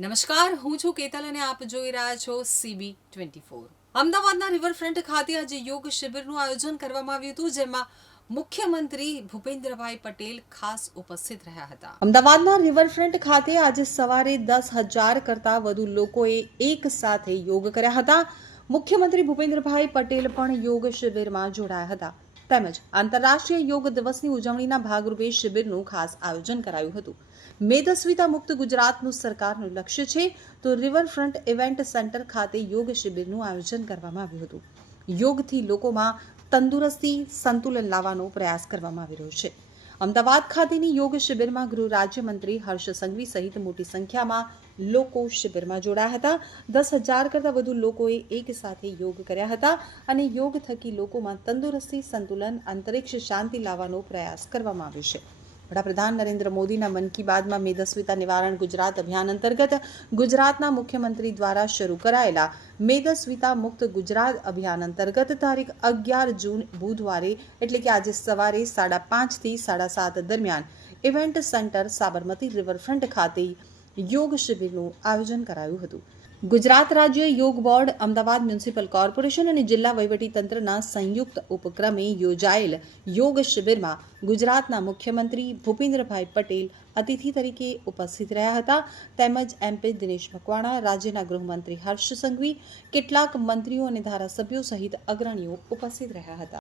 નમસ્કાર, હું છું કેતલ અને આપ જોઈ રહ્યા છો CB24। અમદાવાદના રિવરફ્રન્ટ ખાતે આજે યોગ શિબિરનું આયોજન કરવામાં આવ્યું હતું, જેમાં મુખ્યમંત્રી ભૂપેન્દ્રભાઈ પટેલ ખાસ ઉપસ્થિત રહ્યા હતા। અમદાવાદના રિવરફ્રન્ટ ખાતે આજે સવારે 10,000 કરતાં વધુ લોકોએ એક સાથે યોગ કર્યા હતા। મુખ્યમંત્રી ભૂપેન્દ્રભાઈ પટેલ પણ યોગ શિબિરમાં જોડાયા હતા। તેમજ આંતરરાષ્ટ્રીય યોગ દિવસની ઉજવણીના ભાગરૂપે શિબિરનું ખાસ આયોજન કરાયું હતું। મેદસ્વીતા મુક્ત ગુજરાતનું સરકારનું લક્ષ્ય છે, તો રિવરફ્રન્ટ ઇવેન્ટ સેન્ટર ખાતે યોગ શિબિરનું આયોજન કરવામાં આવ્યું હતું। યોગથી લોકોમાં તંદુરસ્તી, સંતુલન લાવવાનો પ્રયાસ કરવામાં આવી રહ્યો છે। અમદાવાદ ખાતેની યોગ શિબિરમાં ગૃહ રાજ્યમંત્રી હર્ષ સંઘવી સહિત મોટી સંખ્યામાં લોકો શિબિરમાં જોડાયા હતા। 10,000 કરતાં વધુ લોકોએ એક સાથે યોગ કર્યા હતા અને યોગ થકી લોકોમાં તંદુરસ્તી, સંતુલન, અંતરિક્ષ શાંતિ લાવવાનો પ્રયાસ કરવામાં આવ્યો છે। વડાપ્રધાન નરેન્દ્ર મોદીના મન કી બાતમાં મેદસ્વીતા નિવારણ ગુજરાત અભિયાન અંતર્ગત ગુજરાતના મુખ્યમંત્રી દ્વારા શરૂ કરાયેલા મેદસ્વીતા મુક્ત ગુજરાત અભિયાન અંતર્ગત તારીખ 11 જૂન બુધવારે એટલે કે આજે સવારે 5:30 થી 7:30 દરમિયાન ઇવેન્ટ સેન્ટર સાબરમતી રિવરફ્રન્ટ ખાતે યોગ શિબિરનું આયોજન કરાયું હતું। ગુજરાત રાજ્ય યોગ બોર્ડ, અમદાવાદ મ્યુનિસિપલ કોર્પોરેશન અને જિલ્લા વહીવટીતંત્રના સંયુક્ત ઉપક્રમે યોજાયેલ યોગ શિબિરમાં ગુજરાતના મુખ્યમંત્રી ભૂપેન્દ્રભાઈ પટેલ અતિથિ તરીકે ઉપસ્થિત રહ્યા હતા। તેમજ MP દિનેશ મકવાણા, રાજ્યના ગૃહમંત્રી હર્ષ સંઘવી, કેટલાક મંત્રીઓ અને ધારાસભ્યો સહિત અગ્રણીઓ ઉપસ્થિત રહ્યા હતા।